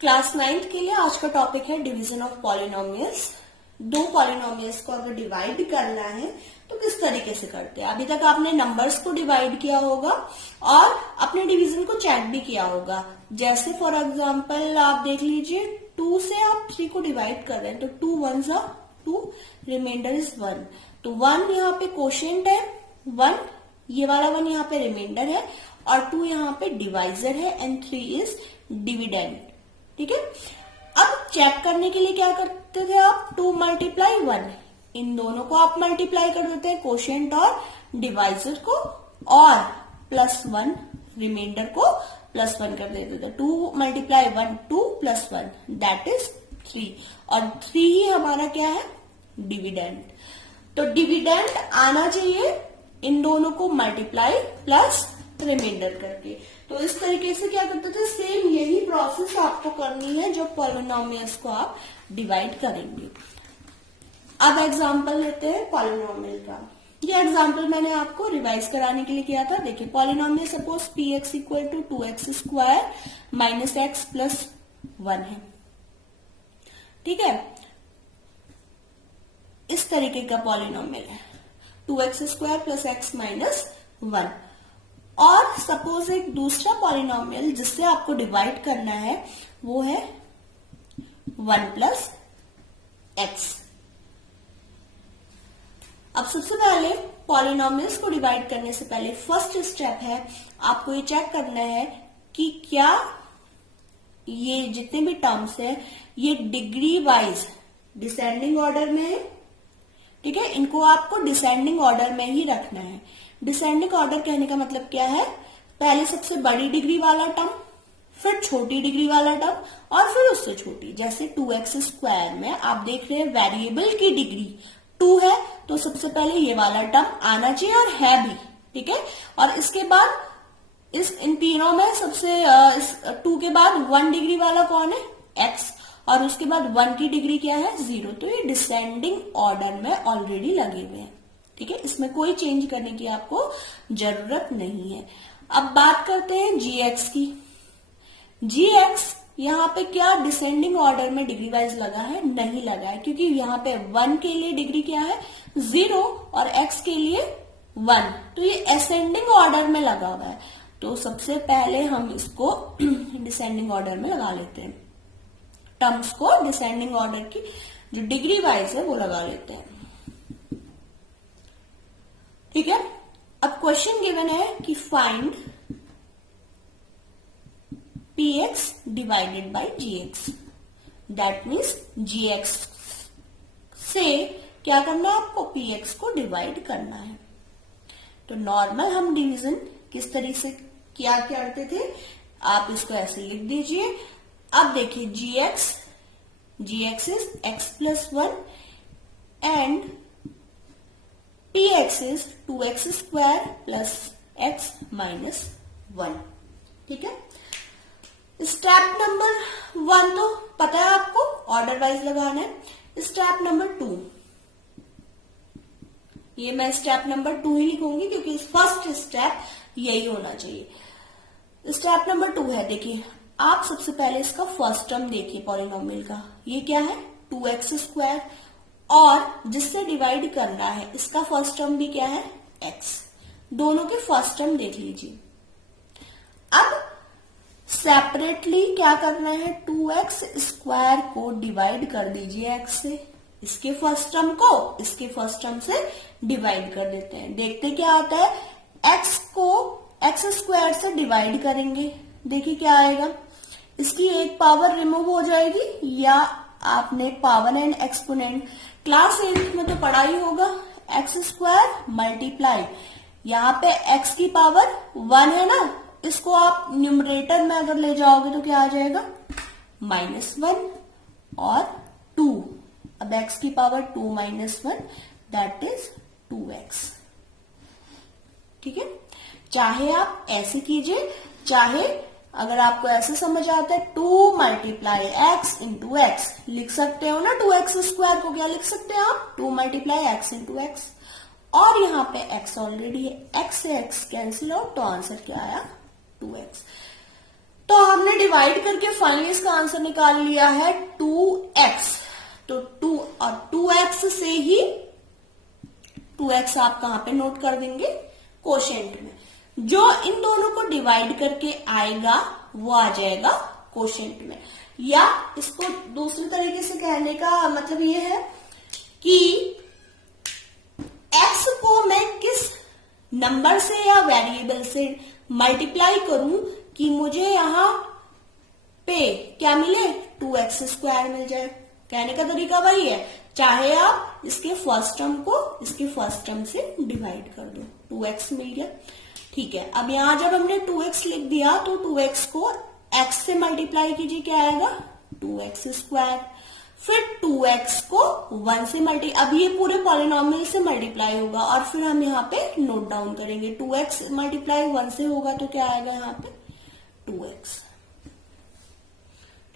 Class 9th के लिए आज का टॉपिक है डिवीजन ऑफ पॉलिनोमियल्स। दो पॉलिनोमियल्स को अगर डिवाइड करना है तो किस तरीके से करते हैं। अभी तक आपने नंबर्स को डिवाइड किया होगा और अपने डिवीजन को चेक भी किया होगा। जैसे फॉर एग्जांपल आप देख लीजिए 2 से आप 3 को डिवाइड कर रहे हैं तो 2 1 जा 2, रिमाइंडर इज 1। तो 1 यहाँ पे कोशेंट है, 1 ये वाला 1 यहाँ पे रिमाइंडर है और 2 यहाँ पे डिवाइजर है एंड 3 इज डिविडेंड। ठीक है, अब चेक करने के लिए क्या करते थे आप, 2 मल्टीप्लाई 1, इन दोनों को आप मल्टीप्लाई कर देते हैं, कोशेंट और डिवाइजर को, और प्लस 1 रिमाइंडर को प्लस 1 कर देते थे। 2 मल्टीप्लाई 1 2 प्लस 1 दैट इज 3, और 3 ही हमारा क्या है, डिविडेंड। तो डिविडेंड आना चाहिए इन दोनों को मल्टीप्लाई प्लस रिमाइंडर करके। तो इस तरीके से क्या करते थे, सेम यही प्रोसेस आपको करनी है जो पॉलिनोमियल्स को आप डिवाइड करेंगे। अब एग्जांपल लेते हैं पॉलिनोमियल का। ये एग्जांपल मैंने आपको रिवाइज कराने के लिए किया था। देखिए polynomial suppose P X equal to 2x square minus X plus 1 है। ठीक है, इस तरीके का पॉलिनोमियल है 2x square plus x minus 1। और सपोज एक दूसरा पॉलिनोमियल जिससे आपको डिवाइड करना है वो है 1 प्लस एक्स। अब सबसे पहले पॉलिनोमियल्स को डिवाइड करने से पहले फर्स्ट स्टेप है आपको ये चेक करना है कि क्या ये जितने भी टर्म्स है ये डिग्री वाइज डिसेंडिंग ऑर्डर में है। ठीक है, इनको आपको डिसेंडिंग ऑर्डर में ही रखना है। डिसेंडिंग ऑर्डर कहने का मतलब क्या है, पहले सबसे बड़ी डिग्री वाला टर्म, फिर छोटी डिग्री वाला टर्म और फिर उससे छोटी। जैसे 2x स्क्वायर में आप देख रहे हैं वेरिएबल की डिग्री 2 है तो सबसे पहले ये वाला टर्म आना चाहिए और है भी। ठीक है, और इसके बाद इन तीनों में सबसे 2 के बाद 1 डिग्री वाला कौन है, x, और उसके बाद 1 की डिग्री क्या है, 0। तो ये डिसेंडिंग ऑर्डर में ऑलरेडी लगे हुए हैं। ठीक है, इसमें कोई चेंज करने की आपको जरूरत नहीं है। अब बात करते हैं gx की। gx यहाँ पे क्या डिसेंडिंग ऑर्डर में डिग्री वाइज लगा है, नहीं लगा है, क्योंकि यहाँ पे 1 के लिए डिग्री क्या है, 0, और x के लिए 1, तो ये असेंडिंग ऑर्डर में लगा हुआ है। तो सबसे पहले हम इसको डिसेंडिंग ऑर्डर में लगा लेते हैं। टर्म्स को डिसेंडिंग ऑर्डर की जो डिग्री वाइज है वो लगा लेते हैं। ठीक है, अब क्वेश्चन गिवन है कि find px divided by gx। That means gx से क्या करना है आपको, px को डिवाइड करना है। तो नॉर्मल हम डिवीजन किस तरीके से क्या करते थे, आप इसको ऐसे लिख दीजिए। अब देखिए gx is x plus 1 and px is 2x square plus x minus 1। ठीक है, स्टेप नंबर 1 तो पता है आपको, ऑर्डर वाइज लगाना है। स्टेप नंबर 2, ये मैं स्टेप नंबर 2 ही लिखूंगी क्योंकि फर्स्ट स्टेप यही होना चाहिए। स्टेप नंबर 2 है, देखिए आप सबसे पहले इसका फर्स्ट टर्म देखिए पॉलिनोमियल का, ये क्या है 2x स्क्वायर, और जिससे डिवाइड करना है इसका फर्स्ट टर्म भी क्या है, x। दोनों के फर्स्ट टर्म देख लीजिए। अब सेपरेटली क्या करना है, 2x स्क्वायर को डिवाइड कर दीजिए x से, इसके फर्स्ट टर्म को इसके फर्स्ट टर्म से डिवाइड कर देते हैं। देखते क्या आता है, x को x स्क्वायर से डिवाइड करेंगे, देखिए क्या आएगा, इसकी एक पावर रिमूव हो जाएगी, या आपने पावर एंड एक्सपोनेंट क्लास 8 में तो पढ़ा ही होगा, एक्स स्क्वायर मल्टीप्लाई, यहाँ पे x की पावर 1 है ना, इसको आप न्यूमरेटर में अगर ले जाओगे तो क्या आ जाएगा, -1 और 2। अब x की power 2 minus 1 that is 2x। ठीक है, चाहे आप ऐसे कीजिए, चाहे अगर आपको ऐसे समझ आता है 2 मल्टीप्लाई एक्स इंटू एक्स लिख सकते हो ना, 2x स्क्वायर को क्या लिख सकते हैं आप, 2 मल्टीप्लाई एक्स इंटू एक्स, और यहाँ पे x ऑलरेडी है, x से x कैंसिल आउट तो आंसर क्या आया 2x। तो हमने डिवाइड करके फाइनली इसका आंसर निकाल लिया है 2x। तो 2 और 2x से ही 2x आप कहां पे नोट कर देंगे, कोशेंट में। जो इन दोनों को डिवाइड करके आएगा वो आ जाएगा कोशेंट में। या इसको दूसरी तरीके से कहने का मतलब ये है कि x को मैं किस नंबर से या वेरिएबल से मल्टीप्लाई करूं कि मुझे यहां पे क्या मिले, 2x² मिल जाए। कहने का तरीका वही है, चाहे आप इसके फर्स्ट टर्म को इसके फर्स्ट टर्म से डिवाइड कर दो, 2x मिल गया। ठीक है, अब यहां जब हमने 2x लिख दिया तो 2x को x से मल्टीप्लाई कीजिए, क्या आएगा 2x²। फिर 2x को 1 से अब ये पूरे पॉलिनोमियल से मल्टीप्लाई होगा और फिर हम यहाँ पे नोट डाउन करेंगे। 2x मल्टीप्लाई 1 से होगा तो क्या आएगा यहाँ पे 2x।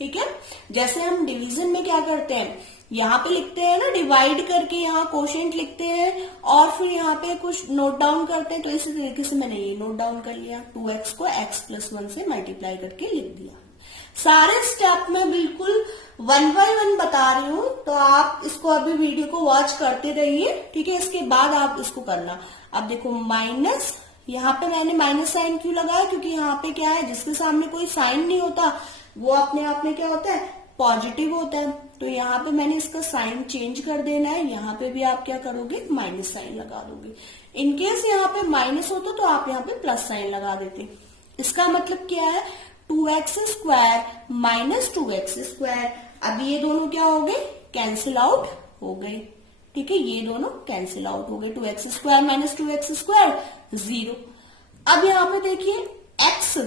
ठीक है, जैसे हम डिवीजन में क्या करते हैं, यहाँ पे लिखते हैं ना डिवाइड करके, यहाँ कोशेंट लिखते हैं और फिर यहाँ पे कुछ नोट डाउन करते हैं। तो इसी तरीके से मैंने ये नोट डाउन कर लिया, 2x को x+1 से मल्टीप्लाई करके लिख दिया। सारे स्टेप में बिल्कुल 1 बाय 1 बता रही हूं, तो आप इसको अभी वीडियो को वॉच करते रहिए। ठीक है, इसके बाद आप इसको करना। अब देखो माइनस, यहाँ पे मैंने माइनस साइन क्यों लगाया, क्योंकि यहाँ पे क्या है, जिसके सामने कोई साइन नहीं होता वो अपने आप में क्या होता है, पॉजिटिव होता है। तो यहाँ पे मैंने इसका साइन चेंज कर देना है, यहाँ पे भी आप क्या करोगे, माइनस साइन लगा दोगे। इनकेस यहाँ पे माइनस होता तो आप यहाँ पे प्लस साइन लगा देते। इसका मतलब क्या है, 2x² माइनस 2x²। अब ये दोनों क्या हो गए, कैंसिल आउट हो गए। ठीक है, ये दोनों कैंसिल आउट हो गए, 2x² माइनस 2x², 0। अब यहाँ पे देखिए x,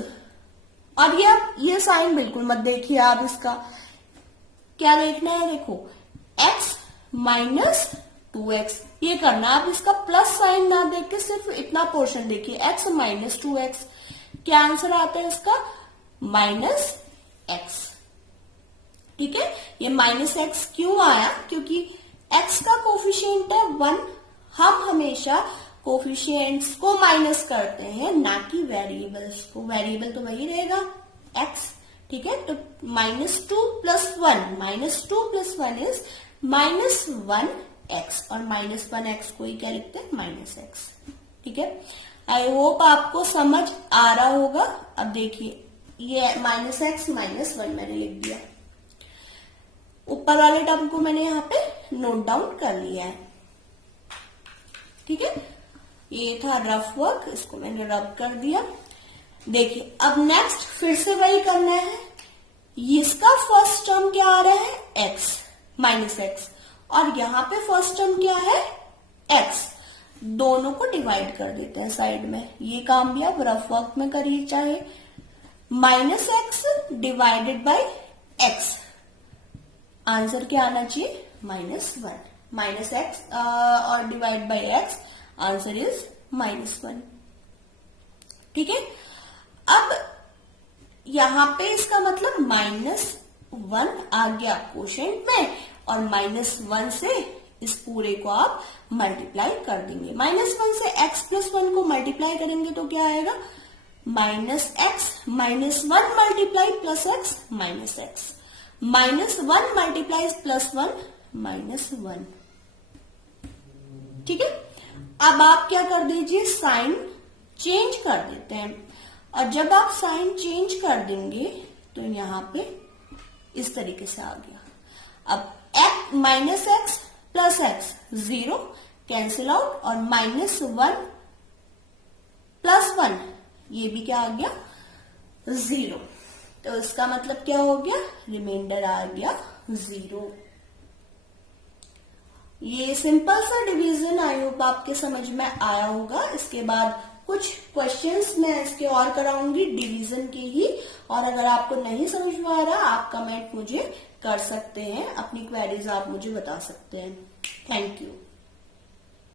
और ये साइन बिल्कुल मत देखिए आप, इसका क्या देखना है, देखो x माइनस 2x ये करना। आप इसका प्लस साइन ना देख के सिर्फ इतना पोर्शन देखिए, x माइनस 2x। क्या आंसर आता है इसका, -x। ठीक है, ये -x क्यों आया, क्योंकि x का कोफिशिएंट है 1। हम हमेशा कोफिशिएंट्स को माइनस करते हैं, ना कि वेरिएबल्स को। वेरिएबल तो वही रहेगा x। ठीक है, तो -2 + 1, -2 + 1 इज -1x, और -1x को ही क्या लिखते हैं, -x। ठीक है, आई होप आपको समझ आ रहा होगा। अब देखिए ये -x -1 मैंने लिख दिया, ऊपर वाले टर्म को मैंने यहाँ पे नोट डाउन कर लिया है। ठीक है, ये था रफ वर्क, इसको मैंने रब कर दिया। देखिए अब नेक्स्ट फिर से वही करना है। इसका फर्स्ट टर्म क्या आ रहा है, x -x, और यहाँ पे फर्स्ट टर्म क्या है, x। दोनों को डिवाइड कर देते हैं साइड में। ये काम भी आप रफ वर्क में करिए चाहे। -x divided by x, answer क्या आना चाहिए, -1। -x और divide by x, answer is -1। ठीक है, अब यहां पे इसका मतलब -1 आ गया कोशेंट में, और -1 से इस पूरे को आप मल्टीप्लाई कर देंगे। -1 से x+1 को मल्टीप्लाई करेंगे तो क्या आएगा, -x -1 multiply +x -x, -1 multiply +1 -1। ठीक है, अब आप क्या कर दीजिए, साइन चेंज कर देते हैं। और जब आप साइन चेंज कर देंगे तो यहां पे इस तरीके से आ गया। अब -x + x 0 कैंसिल आउट, और -1 + 1 ये भी क्या आ गया, 0। तो इसका मतलब क्या हो गया, रिमाइंडर आ गया 0। ये सिंपल सा डिवीजन आई होप आपके समझ में आया होगा। इसके बाद कुछ क्वेश्चंस मैं इसके और कराऊंगी डिवीजन की ही, और अगर आपको नहीं समझ में आ रहा आप कमेंट मुझे कर सकते हैं, अपनी क्वेरीज आप मुझे बता सकते हैं। Thank you.